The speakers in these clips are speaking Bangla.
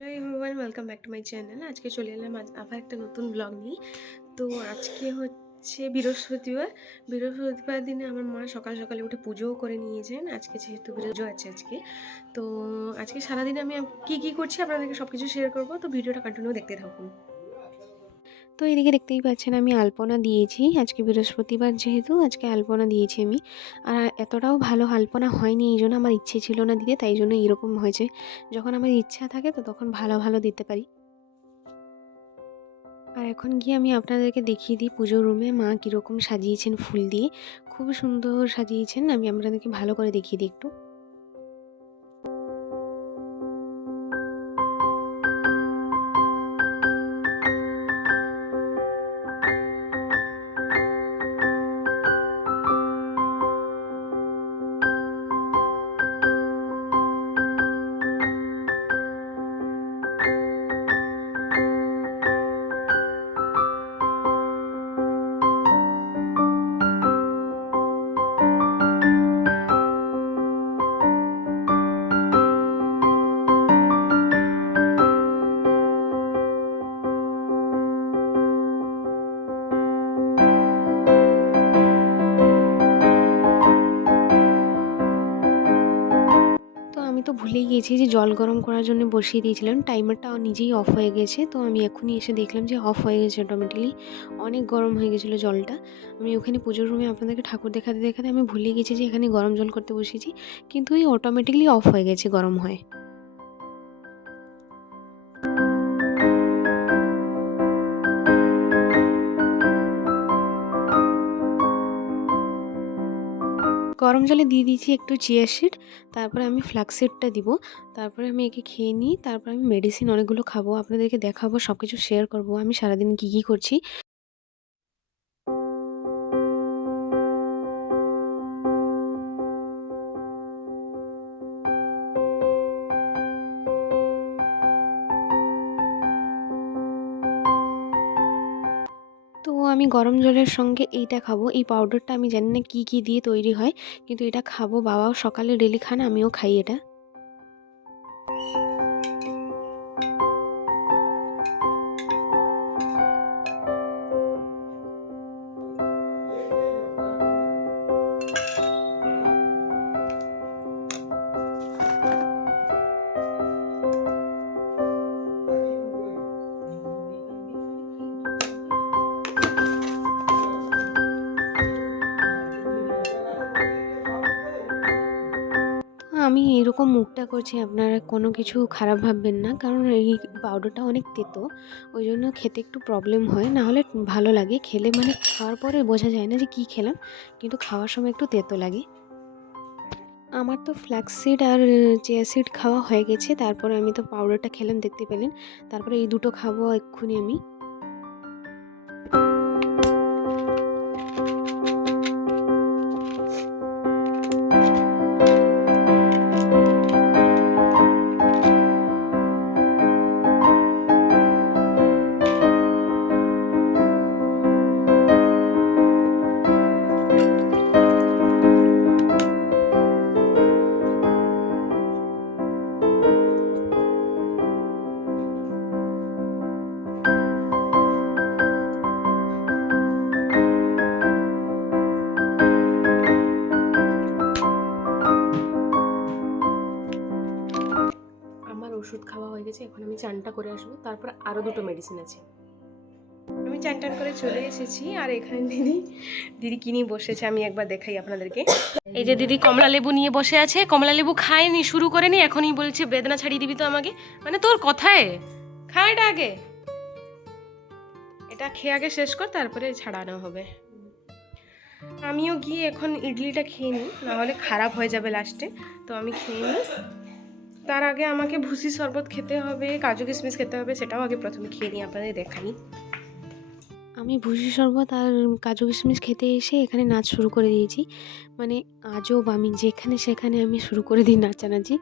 Welcome back to my channel আজকে চলে এলাম আবার একটা নতুন ব্লগ নিয়ে। তো আজকে হচ্ছে বৃহস্পতিবার। বৃহস্পতিবার দিনে আমার মা সকাল সকালে উঠে পুজোও করে নিয়েছেন। আজকে যেহেতু পুজো আছে আজকে। তো আজকে সারাদিন আমি কী কী করছি আপনাদেরকে সব কিছু শেয়ার করব। তো ভিডিওটা কন্টিনিউ দেখতে থাকুন। তো এদিকে দেখতেই পাচ্ছেন আমি আলপনা দিয়েছি। আজকে বৃহস্পতিবার যেহেতু, আজকে আলপনা দিয়েছি আমি। আর এতটাও ভালো আলপনা হয়নি, এই জন্য আমার ইচ্ছে ছিল না দিতে, তাই জন্য এরকম হয়েছে। যখন আমার ইচ্ছা থাকে, তো তখন ভালো ভালো দিতে পারি। আর এখন গিয়ে আমি আপনাদেরকে দেখিয়ে দিই পুজোর রুমে মা কীরকম সাজিয়েছেন ফুল দিয়ে। খুব সুন্দর সাজিয়েছেন, আমি আপনাদেরকে ভালো করে দেখিয়ে দিই একটু। গিয়েছি যে জল গরম করার জন্য বসিয়ে দিয়েছিলাম। টাইমারটা নিজেই অফ হয়ে গেছে। তো আমি এখনই এসে দেখলাম যে অফ হয়ে গেছে অটোমেটিকলি অনেক গরম হয়ে গেছিল জলটা। আমি ওখানে পুজোর রুমে আপনাদেরকে ঠাকুর দেখাতে দেখাতে আমি ভুলে গেছি যে এখানে গরম জল করতে বসেছি কিন্তু ওই অটোমেটিকলি অফ হয়ে গেছে গরম হয়। গরম জলে দিয়ে দিয়েছি একটু চিয়া সিড তারপরে আমি ফ্লাক্সিডটা দিব। তারপরে আমি একে খেয়ে নিই, তারপরে আমি মেডিসিন অনেকগুলো খাব, আপনাদেরকে দেখাবো সব কিছু শেয়ার করব, আমি সারাদিন কী কী করছি। আমি গরম জলের সঙ্গে এইটা খাব। এই পাউডারটা আমি জানি না কী কী দিয়ে তৈরি হয়, কিন্তু এটা খাব। বাবাও সকালে ডেলি খান আমিও খাই এটা। আমি এরকম মুখটা করছি, আপনারা কোনো কিছু খারাপ ভাববেন না। কারণ এই পাউডারটা অনেক তেতো, ওই জন্য খেতে একটু প্রবলেম হয়। না হলে ভালো লাগে। খেলে মানে খাওয়ার পরে বোঝা যায় না যে কী খেলাম, কিন্তু খাওয়ার সময় একটু তেতো লাগে। আমার তো ফ্ল্যাক্সিড আর চিয়া সিড খাওয়া হয়ে গেছে। তারপরে আমি তো পাউডারটা খেলাম, দেখতে পেলেন। তারপরে এই দুটো খাব এক্ষুনি আমি। তারপর আরও দুটো মেডিসিন আছে। আমি চান করে চলে এসেছি আর এখানে দিদি দিদি কিনি বসেছে আমি একবার দেখাই আপনাদেরকে। এই যে দিদি কমলা লেবু নিয়ে বসে আছে, কমলা লেবু খায়নি, শুরু করেনি, এখনই বলছে বেদনা ছাড়িয়ে দিবি তো আমাকে। মানে তোর কথায়, খা এটা আগে। এটা খেয়ে আগে শেষ কর, তারপরে ছাড়ানো হবে। আমিও গিয়ে এখন ইডলিটা খেয়ে নিই, নাহলে খারাপ হয়ে যাবে লাস্টে তো আমি খেয়ে নিই। তার আগে আমাকে ভুসি শরবত খেতে হবে, কাজু কিশমিশ খেতে হবে, সেটাও আগে প্রথমে খেয়ে নিই, আপনাদের দেখাই। আমি ভুসি শরবত আর কাজু কিশমিশ খেতে এসে এখানে নাচ শুরু করে দিয়েছি। মানে আজব আমি যেখানে সেখানে আমি শুরু করে দিই নাচানাচি।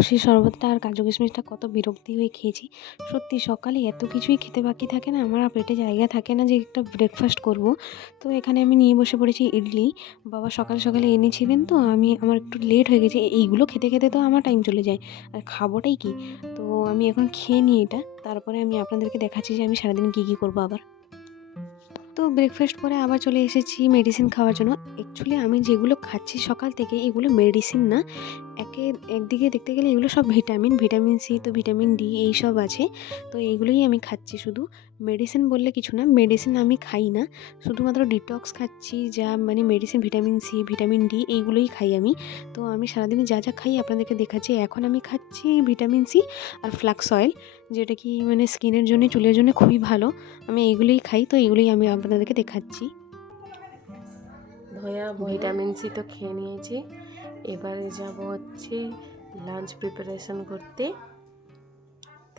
ভুসি শরবতটা আর কাজু কিশমিশটা কত বিরক্তি হয়ে খেয়েছি। সত্যি সকালে এত কিছুই খেতে বাকি থাকে না, আমার পেটে জায়গা থাকে না যে একটা ব্রেকফাস্ট করব। তো এখানে আমি নিয়ে বসে পড়েছি ইডলি। বাবা সকাল সকালে এনেছিলেন তো, আমি আমার একটু লেট হয়ে গেছে। এইগুলো খেতে খেতে তো আমার টাইম চলে যায়। আর খাবোটাই কি? তো আমি এখন খেয়ে নিই এটা। তারপরে আমি আপনাদেরকে দেখাচ্ছি যে আমি সারাদিন কী কী করব আবার। তো ব্রেকফাস্ট করে আবার চলে এসেছি মেডিসিন খাওয়ার জন্য। অ্যাকচুয়ালি আমি যেগুলো খাচ্ছি সকাল থেকে এগুলো মেডিসিন না। একে একদিকে দেখতে গেলে এগুলো সব ভিটামিন ভিটামিন সি তো ভিটামিন ডি এই সব আছে। তো এইগুলোই আমি খাচ্ছি শুধু। মেডিসিন বললে কিছু না মেডিসিন আমি খাই না। শুধুমাত্র ডিটক্স খাচ্ছি, যা মানে medicine vitamin C vitamin D এইগুলোই খাই আমি। তো আমি সারাদিনে যা যা খাই আপনাদেরকে দেখাচ্ছি। এখন আমি খাচ্ছি ভিটামিন সি আর ফ্লাক্স অয়েল যেটা কি মানে স্কিনের জন্য, চুলের জন্য খুবই ভালো। আমি এইগুলোই খাই, তো এইগুলোই আমি আপনাদেরকে দেখাচ্ছি। ধয়া ভিটামিন সি তো খেয়ে নিয়েছি। এবারে যাব হচ্ছে লাঞ্চ প্রিপারেশন করতে।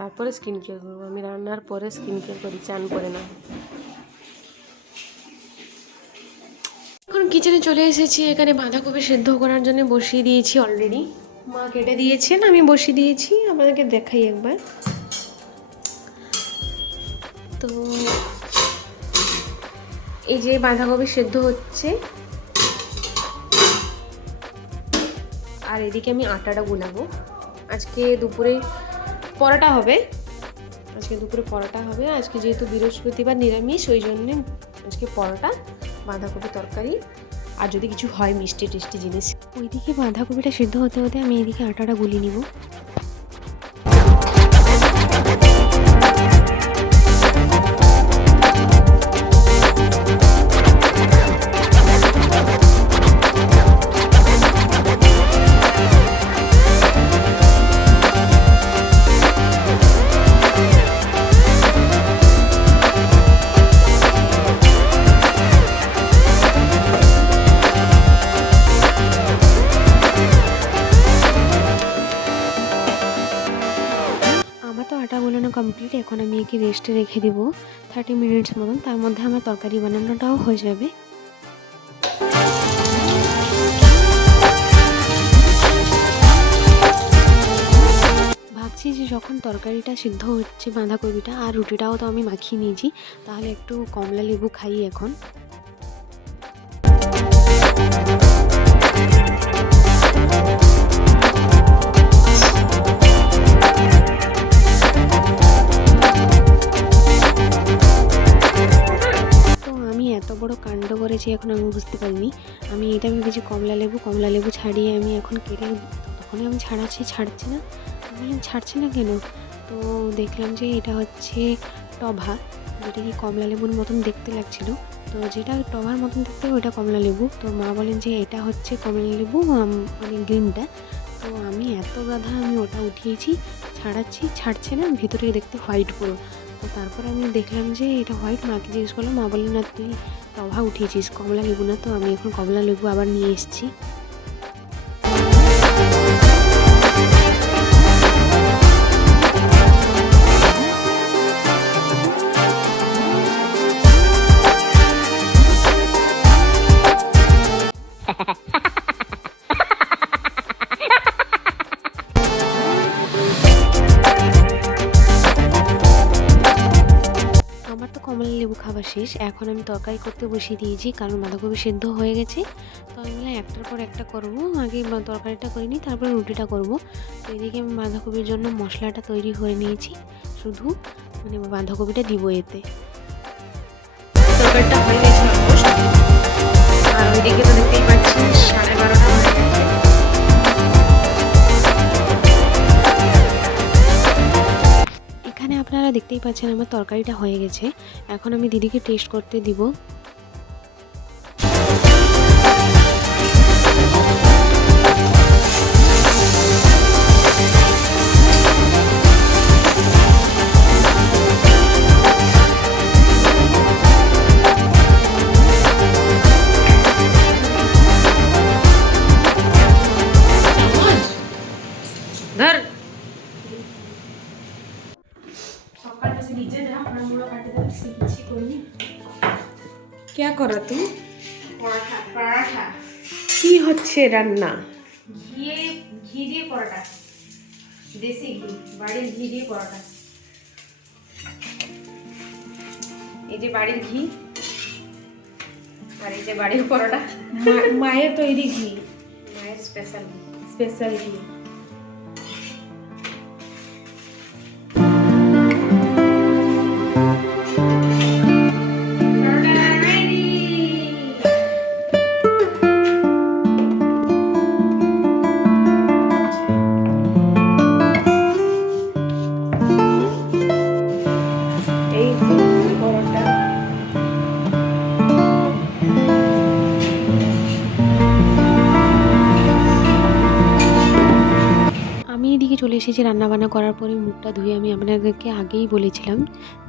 তারপরে স্কিন কেয়ার করব। আমি রান্নার পরে স্কিন কেয়ার করি, চান করে না। এখন কিচেনে চলে এসেছি। এখানে বাঁধাকপি সেদ্ধ করার জন্য বসিয়ে দিয়েছি অলরেডি মা কেটে দিয়েছেন, আমি বসিয়ে দিয়েছি। আপনাদেরকে দেখাই একবার। তো এই যে বাঁধাকপি সেদ্ধ হচ্ছে। আর এদিকে আমি আটাটা গুনাবো আজকে দুপুরে পরোটা হবে। আজকে দুপুরে পরোটা হবে। আজকে যেহেতু বৃহস্পতিবার নিরামিষ ওই জন্যে আজকে পরোটা বাঁধাকপি তরকারি আর যদি কিছু হয় মিষ্টি টিষ্টি জিনিস। ওইদিকে বাঁধাকপিটা সিদ্ধ হতে হতে আমি এদিকে আটাটা গুলি নিব। আমি রেস্টে রেখে দিব? থার্টি মিনিটস মতন, তার মধ্যে আমার তরকারি বানানোটাও হয়ে যাবে। ভাবছি যে যখন তরকারিটা সিদ্ধ হচ্ছে, বাঁধাকপিটা আর রুটিটাও তো আমি মাখিয়ে নিয়েছি, তাহলে একটু কমলা লেবু খাই এখন। এত বড় কাণ্ড করেছি এখন আমি বুঝতে পারিনি। আমি এটা ভেবেছি কমলা লেবু কমলা লেবু ছাড়িয়ে আমি এখন কেটে তখনই আমি ছাড়াচ্ছি, ছাড়ছি না। আমি ছাড়ছি না কেন? তো দেখলাম যে এটা হচ্ছে টভা, যেটা কি কমলা লেবুর মতন দেখতে লাগছিল। তো যেটা টভার মতন দেখতে ওইটা কমলা লেবু। তো মা বলেন যে এটা হচ্ছে কমলা লেবু মানে গ্রিনটা। তো আমি এত গাধা আমি ওটা উঠিয়েছি, ছাড়াচ্ছি, ছাড়ছে না, ভিতরে দেখতে হোয়াইট পুরো। তো তারপর আমি দেখলাম যে এটা হোয়াইট মাকে জিজ্ঞেস করলাম, মা বললেন না, তুই তভা উঠিয়েছিস, কমলা লেবু না তো, আমি এখন কমলা লেবু আবার নিয়ে এসেছি। শেষ। এখন আমি তরকারি করতে বসিয়ে দিয়েছি, কারণ বাঁধাকপি সেদ্ধ হয়ে গেছে। তো আমি একটার পর একটা করব। আগে তরকারিটা করে নিই তারপরে রুটিটা করব। তো এদিকে আমি বাঁধাকপির জন্য মশলাটা তৈরি করে নিয়েছি। শুধু মানে বাঁধাকপিটা দিব এতে। তরকারিটা হয়ে গেছে আর ওইদিকে তো দেখতেই সাড়ে বারোটা দেখতেই পাচ্ছেন আমার তরকারিটা হয়ে গেছে। এখন আমি দিদিকে টেস্ট করতে দিব। मुड़ा काटे दे सीखी कोई क्या करो तुम কি হচ্ছে রান্না ঘিয়ে ঘি দিয়ে পরোটা দেশি ঘি বাড়ির ঘি দিয়ে পরোটা এই যে বাড়ির ঘি আর এই যে বাড়ির পরোটা মা- মায়ের তৈরি ঘি মায়ের স্পেশাল ঘি স্পেশাল ঘি এসেছি রান্নাবান্না করার পরে মুখটা ধুয়ে আমি আপনাদেরকে আগেই বলেছিলাম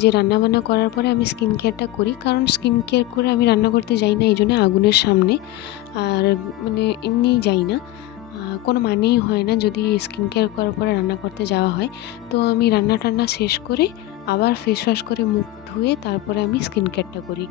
যে রান্নাবান্না করার পরে আমি স্কিন কেয়ারটা করি। কারণ স্কিন কেয়ার করে আমি রান্না করতে যাই না, এই জন্য আগুনের সামনে। আর মানে এমনিই যাই না। কোনো মানেই হয় না যদি স্কিন কেয়ার করার পরে রান্না করতে যাওয়া হয়। তো আমি রান্না টান্না শেষ করে আবার ফেস ওয়াশ করে মুখ ধুয়ে তারপরে আমি স্কিন কেয়ারটা করি।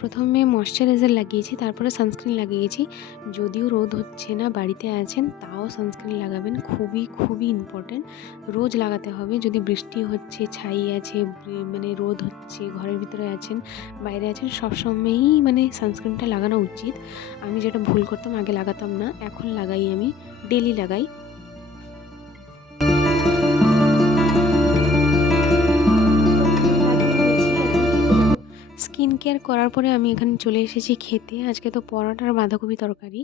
প্রথমে ময়শ্চারাইজার লাগিয়েছি, তারপরে সানস্ক্রিন লাগিয়েছি। যদিও রোদ হচ্ছে না, বাড়িতে আছেন, তাও সানস্ক্রিন লাগাবেন। খুবই খুবই ইম্পর্ট্যান্ট রোজ লাগাতে হবে। যদি বৃষ্টি হচ্ছে, ছাই আছে মানে রোদ হচ্ছে, ঘরের ভিতরে আছেন, বাইরে আছেন, সবসময়ই মানে সানস্ক্রিনটা লাগানো উচিত। আমি যেটা ভুল করতাম, আগে লাগাতাম না। এখন লাগাই আমি ডেলি লাগাই। কেয়ার করার? পরে আমি এখানে চলে এসেছি খেতে। আজকে তো পরোটা আর বাঁধাকপি তরকারি।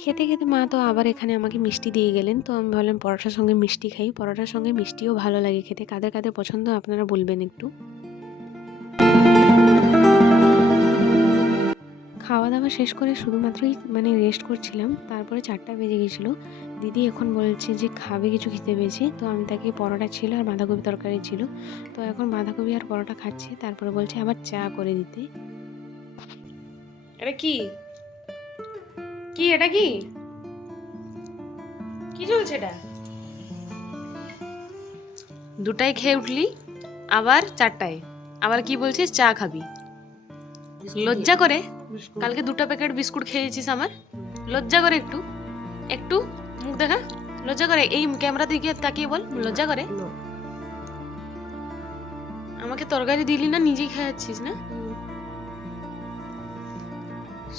খেতে খেতে মা তো আবার এখানে আমাকে মিষ্টি দিয়ে গেলেন। তো আমি ভাবলাম পরোটার সঙ্গে মিষ্টি খাই। পরোটার সঙ্গে মিষ্টিও ভালো লাগে খেতে। কাদের কাদের পছন্দ আপনারা বলবেন একটু। খাওয়া দাওয়া শেষ করে শুধুমাত্রই মানে রেস্ট করছিলাম। তারপরে চারটা বেজে গেছিল। দিদি এখন বলছে যে খাবে কিছু খেতে পেয়েছে তো আমি তাকে পরোটা ছিল আর বাঁধাকপি তরকারি ছিল। তো এখন বাঁধাকপি আর পরোটা খাচ্ছে তারপরে বলছে আবার চা করে দিতে। এটা কি? কি এটা কি? কি চলছে এটা? দুটায় খেয়ে উঠলি আবার চারটায়। আবার কি বলছিস? চা খাবি। লজ্জা করে? কালকে দুটো প্যাকেট বিস্কুট খেয়েছিস আমার? লজ্জা করে একটু। একটু মুখ দেখা লজ্জা করে এই ক্যামেরা দিকে তাকিয়ে বল লজ্জা করে। আমাকে তরকারি দিলি না নিজেই খাওয়াচ্ছিস না?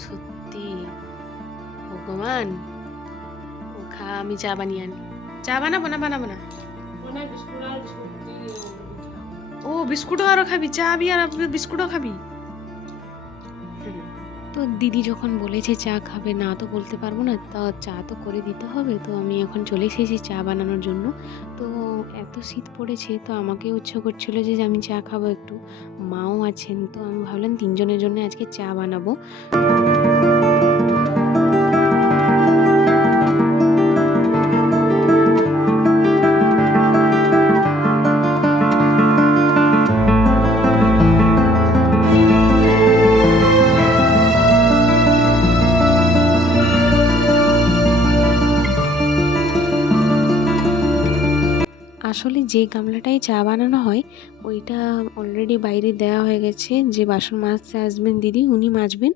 সত্যি ভগবান। ও খা আমি চা বানিয়ে আনি। চা বানাবো না বানাবো না? ও বিস্কুটও আরও খাবি চা বি আর বিস্কুটও খাবি? তো দিদি যখন বলেছে চা খাবে, না তো বলতে পারব না। তা চা তো করে দিতে হবে, তো আমি এখন চলে এসেছি চা বানানোর জন্য। তো এত শীত পড়েছে, তো আমাকে উৎসাহ করছিল যে আমি চা খাব একটু। মাও আছেন, তো আমি ভাবলাম তিনজনের জন্য আজকে চা বানাবো। আসলে যে গামলাটায় চা বানানো হয়, ওইটা অলরেডি বাইরে দেওয়া হয়ে গেছে যে বাসন মাজতে আসবেন দিদি, উনি মাজবেন।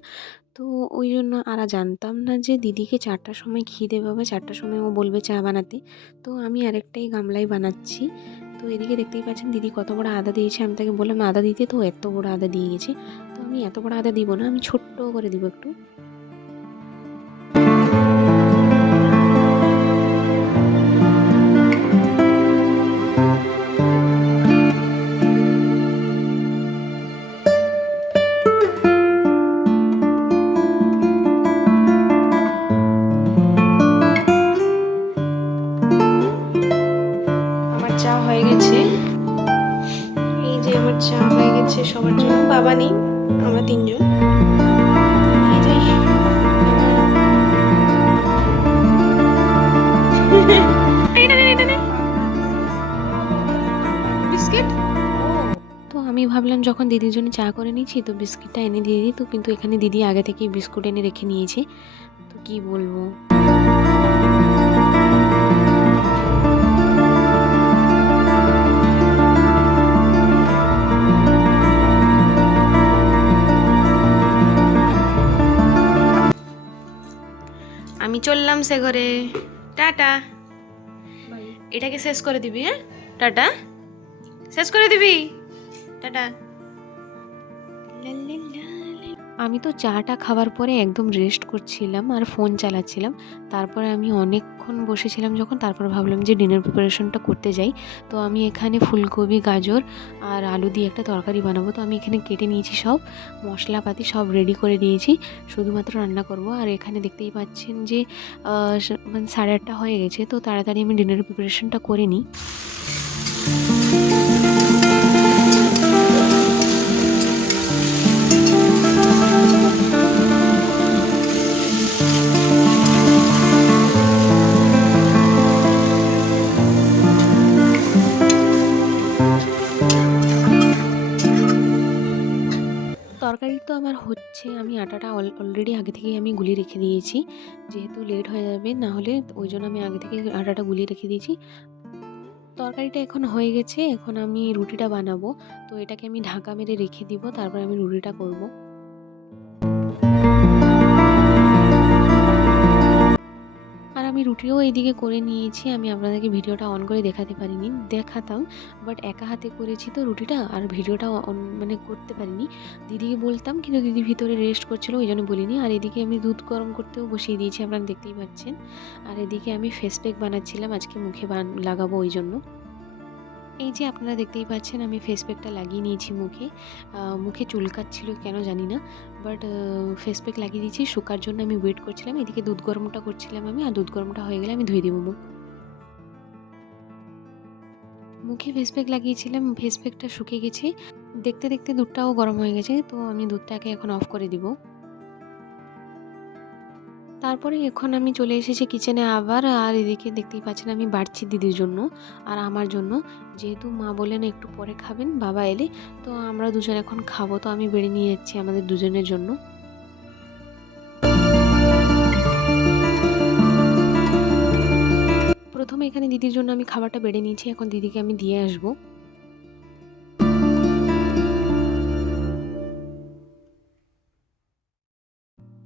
তো ওই জন্য আর জানতাম না যে দিদিকে চারটার সময় খিদে পাবে চারটার সময় ও বলবে চা বানাতে। তো আমি আরেকটাই গামলায় বানাচ্ছি। তো এদিকে দেখতেই পাচ্ছেন দিদি কত বড় আদা দিয়েছে, আমি তাকে বললাম, আদা দিতে তো এত বড় আদা দিয়ে গেছে। তো আমি এত বড় আদা দিব না, আমি ছোট্ট করে দিব একটু। এই যে আমার চা হয়ে গেছে সবার জন্য। বাবা নেই, আমরা তিনজন। বিস্কিট? তো আমি ভাবলাম যখন দিদির জন্য চা করে নিয়েছি তো বিস্কিটটা এনে দিয়ে দিই। তো কিন্তু এখানে দিদি আগে থেকেই বিস্কুট এনে রেখে নিয়েছে। তো কি বলব? চললাম সে ঘরে। টাটা। এটাকে শেষ করে দিবি হ্যাঁ? টাটা। শেষ করে দিবি? টাটা। আমি তো চাটা খাওয়ার পরে একদম রেস্ট করছিলাম আর ফোন চালাচ্ছিলাম। তারপরে আমি অনেকক্ষণ বসেছিলাম যখন, তারপর ভাবলাম যে ডিনার প্রিপারেশনটা করতে যাই। তো আমি এখানে ফুলকপি, গাজর আর আলু দিয়ে একটা তরকারি বানাবো। তো আমি এখানে কেটে নিয়েছি সব, মশলাপাতি সব রেডি করে দিয়েছি। শুধুমাত্র রান্না করব। আর এখানে দেখতেই পাচ্ছেন যে মানে সাড়ে আটটা হয়ে গেছে। তো তাড়াতাড়ি আমি ডিনার প্রিপারেশনটা করে নিই। হচ্ছে আমি আটাটা অলরেডি আগে থেকে আমি গুলি রেখে দিয়েছি। যেহেতু লেট হয়ে যাবে, না হলে ওই জন্য আমি আগে থেকে আটাটা গুলি রেখে দিয়েছি। তরকারিটা এখন হয়ে গেছে, এখন আমি রুটিটা বানাবো। তো এটাকে আমি ঢাকা মেরে রেখে দিব, তারপর আমি রুটিটা করব। আমি রুটিও এইদিকে করে নিয়েছি, আমি আপনাদেরকে ভিডিওটা অন করে দেখাতে পারিনি, দেখাতাম বাট একা হাতে করেছি তো রুটিটা, আর ভিডিওটা অন মানে করতে পারিনি। দিদিকে বলতাম, কিন্তু দিদি ভিতরে রেস্ট করছিল, ওই জন্য বলিনি। আর এদিকে আমি দুধ গরম করতেও বসিয়ে দিয়েছি, আপনারা দেখতেই পাচ্ছেন। আর এদিকে আমি ফেস প্যাক বানাচ্ছিলাম, আজকে মুখে বান, লাগাবো ওই জন্য। এই যে আপনারা দেখতেই পাচ্ছেন, আমি ফেস প্যাকটা লাগিয়ে নিয়েছি মুখে। মুখে চুলকাচ্ছিল কেন জানি না বাট ফেস প্যাক লাগিয়ে দিয়েছি। শুকার জন্য আমি ওয়েট করছিলাম, এদিকে দুধ গরমটা করছিলাম আমি, আর দুধ গরমটা হয়ে গেলে আমি ধুয়ে দেবো মুখ। মুখে ফেস প্যাক লাগিয়েছিলাম ফেস প্যাকটা শুকিয়ে গেছে। দেখতে দেখতে দুধটাও গরম হয়ে গেছে, তো আমি দুধটাকে এখন অফ করে দিব। তারপরে এখন আমি চলে এসেছি কিচেনে আবার, আর এদিকে দেখতেই পাচ্ছেন আমি বাড়ছি দিদির জন্য আর আমার জন্য। যেহেতু মা বলেন একটু পরে খাবেন, বাবা এলে, তো আমরা দুজন এখন খাব। তো আমি বেড়ে নিয়ে যাচ্ছি আমাদের দুজনের জন্য। প্রথমে এখানে দিদির জন্য আমি খাবারটা বেড়ে নিয়েছি, এখন দিদিকে আমি দিয়ে আসব।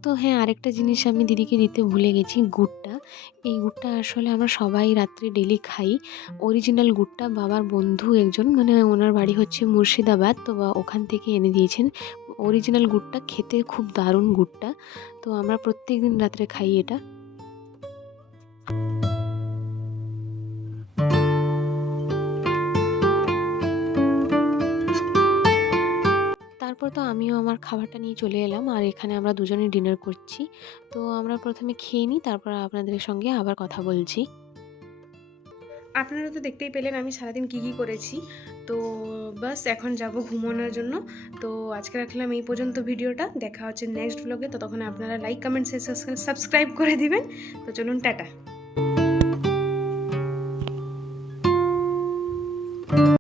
তো হ্যাঁ আরেকটা জিনিস আমি দিদিকে দিতে ভুলে গেছি, গুড়টা। এই গুড়টা আসলে আমরা সবাই রাত্রে ডেলি খাই। অরিজিনাল গুড়টা বাবার বন্ধু একজন মানে ওনার বাড়ি হচ্ছে মুর্শিদাবাদ, তো ওখান থেকে এনে দিয়েছেন। অরিজিনাল গুড়টা খেতে খুব দারুণ গুড়টা। তো আমরা প্রত্যেক দিন রাত্রে খাই এটা। আমিও আমার খাবারটা নিয়ে চলে এলাম আর এখানে আমরা দুজনে ডিনার করছি। তো আমরা প্রথমে খেয়ে নিই, তারপর আপনাদের সঙ্গে আবার কথা বলছি। আপনারা তো দেখতেই পেলেন আমি সারাদিন কী কী করেছি। তো বাস এখন যাব ঘুমানোর জন্য। তো আজকে রাখলাম এই পর্যন্ত ভিডিওটা। দেখা হচ্ছে নেক্সট ব্লগে তো তখন আপনারা লাইক কমেন্ট সাবস্ক্রাইব করে দিবেন। তো চলুন, টাটা।